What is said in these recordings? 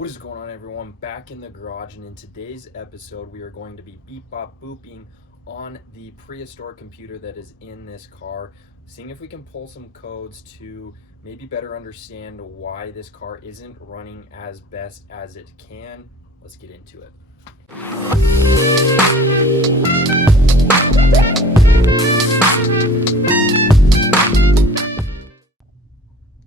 What is going on, everyone? Back in the garage, and in today's episode we are going to be beep bop booping on the prehistoric computer that is in this car, seeing if we can pull some codes to maybe better understand why this car isn't running as best as it can. Let's get into it.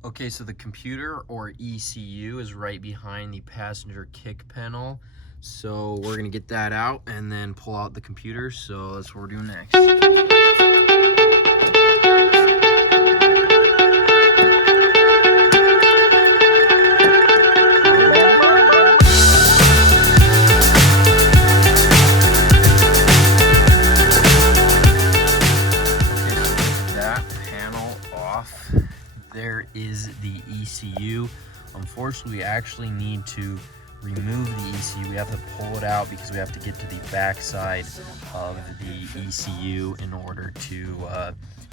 Okay, so the computer, or ECU, is right behind the passenger kick panel. So we're gonna get that out and then pull out the computer. So that's what we're doing next. There is the ECU. Unfortunately, we actually need to remove the ECU. We have to pull it out because we have to get to the back side of the ECU in order to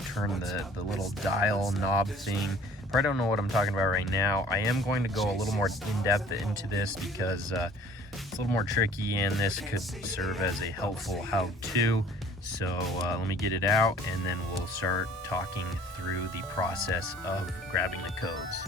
turn the little dial knob thing. Probably don't know what I'm talking about right now. I am going to go a little more in-depth into this because it's a little more tricky, and this could serve as a helpful how-to. So let me get it out, and then we'll start talking through the process of grabbing the codes.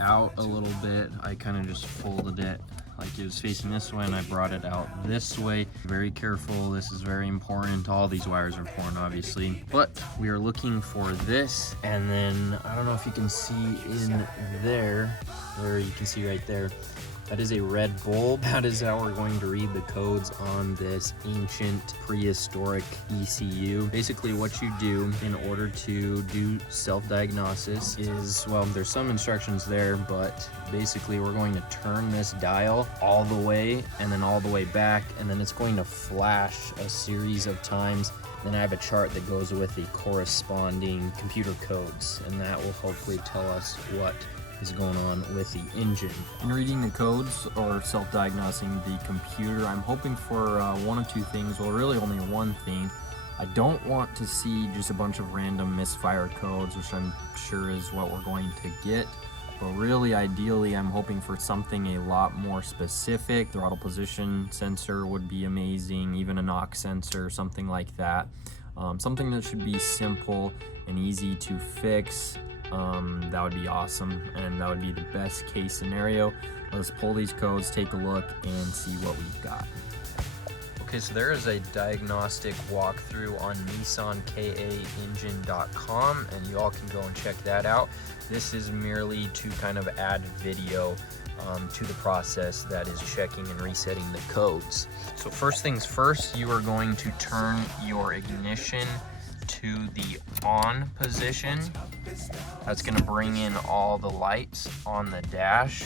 Out a little bit. I kind of just folded it like it was facing this way, and I brought it out this way. Very careful, this is very important. All these wires are important, obviously, but we are looking for this. And then I don't know if you can see in there, you can see right there, that is a red bulb. That is how we're going to read the codes on this ancient prehistoric ECU. Basically what you do in order to do self-diagnosis is, well, there's some instructions there, but basically we're going to turn this dial all the way and then all the way back, and then it's going to flash a series of times. Then I have a chart that goes with the corresponding computer codes, and that will hopefully tell us what is going on with the engine. In reading the codes or self-diagnosing the computer, I'm hoping for one of two things. Well, really only one thing. I don't want to see just a bunch of random misfire codes, which I'm sure is what we're going to get. But really, ideally, I'm hoping for something a lot more specific. Throttle position sensor would be amazing, even a knock sensor, something like that. Something that should be simple and easy to fix. That would be awesome, and that would be the best case scenario. Let's pull these codes, take a look, and see what we've got. Okay, so there is a diagnostic walkthrough on NissanKAengine.com, and you all can go and check that out. This is merely to kind of add video to the process that is checking and resetting the codes. So first things first, you are going to turn your ignition to the on position. That's going to bring in all the lights on the dash.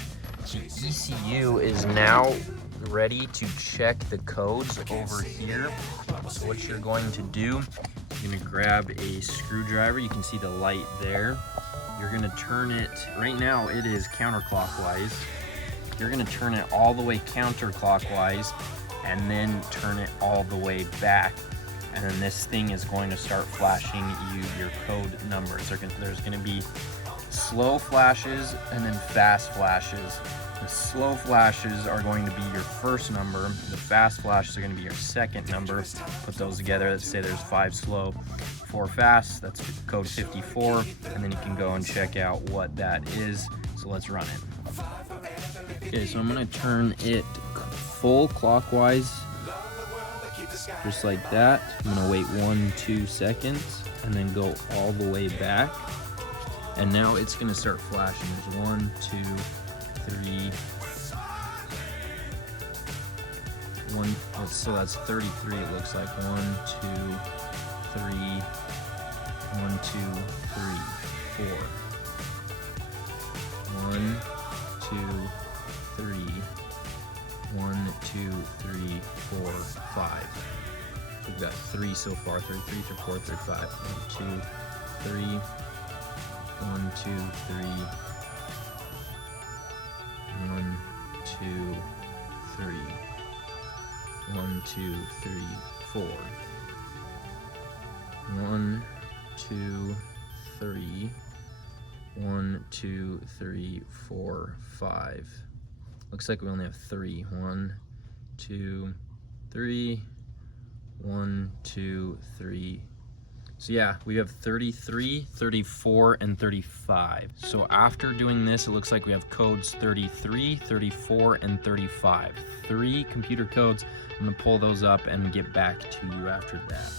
The ECU is now ready to check the codes over here. So what you're going to do, you're going to grab a screwdriver. You can see the light there. You're going to turn it, right now it is counterclockwise. You're going to turn it all the way counterclockwise and then turn it all the way back. And then this thing is going to start flashing you your code numbers. There's going to be slow flashes and then fast flashes. The slow flashes are going to be your first number. The fast flashes are going to be your second number. Put those together. Let's say there's 5 slow, 4 fast. That's code 54. And then you can go and check out what that is. So let's run it. Okay, so I'm going to turn it full clockwise, just like that. I'm gonna wait 1-2 seconds and then go all the way back, and now it's gonna start flashing. There's 1, 2, 3, 1. So that's 33. It looks like 1, 2, 3, 1, 2, 3, 4. 1, 2, 3. 1, 2, 3, 4, 5. We've got 3 so far, 33, 34, 35. 1, 2, 3. 1, 2, 3. 1, 2, 3. 1, 2, 3, 4. 1, 2, 3. 1, 2, 3, 4, 5. Looks like we only have 3. 1, 2, 3. 1, 2, 3. So yeah, we have 33, 34, and 35. So after doing this, it looks like we have codes 33, 34, and 35. 3 computer codes. I'm gonna pull those up and get back to you after that.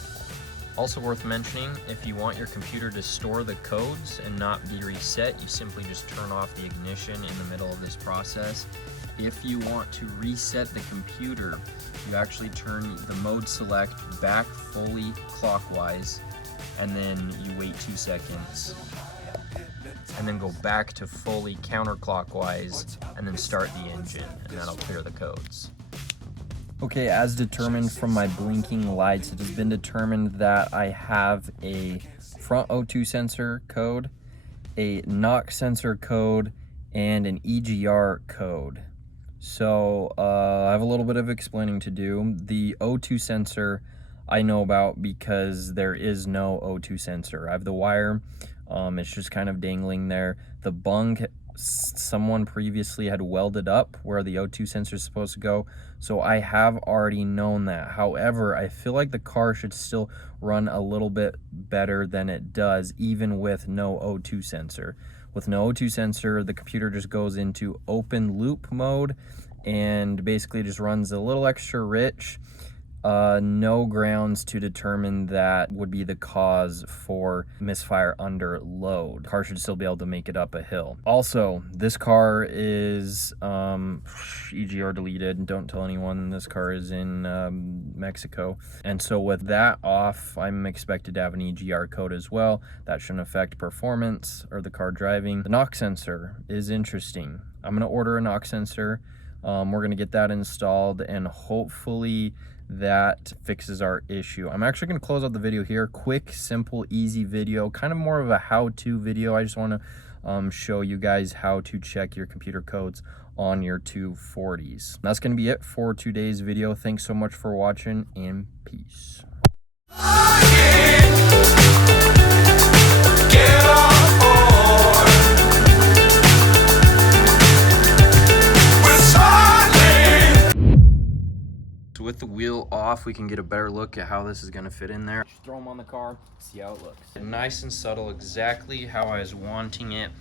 Also worth mentioning, if you want your computer to store the codes and not be reset, you simply just turn off the ignition in the middle of this process. If you want to reset the computer, you actually turn the mode select back fully clockwise, and then you wait 2 seconds, and then go back to fully counterclockwise, and then start the engine, and that'll clear the codes. Okay, as determined from my blinking lights, it has been determined that I have a front O2 sensor code, a knock sensor code, and an EGR code. So I have a little bit of explaining to do. The O2 sensor I know about because there is no O2 sensor. I have the wire, it's just kind of dangling there. The bung, someone previously had welded up where the O2 sensor is supposed to go, so I have already known that. However, I feel like the car should still run a little bit better than it does even with no O2 sensor. With no O2 sensor, the computer just goes into open loop mode and basically just runs a little extra rich. No grounds to determine that would be the cause for misfire under load. The car should still be able to make it up a hill. Also, this car is EGR deleted. Don't tell anyone this car is in Mexico. And so with that off, I'm expected to have an EGR code as well. That shouldn't affect performance or the car driving. The knock sensor is interesting. I'm gonna order a knock sensor. We're gonna get that installed, and hopefully that fixes our issue. I'm actually going to close out the video here. Quick, simple, easy video, kind of more of a how-to video. I just want to show you guys how to check your computer codes on your 240s. That's going to be it for today's video. Thanks so much for watching, and peace. So with the wheel off, we can get a better look at how this is gonna fit in there. Just throw them on the car, see how it looks. Nice and subtle, exactly how I was wanting it.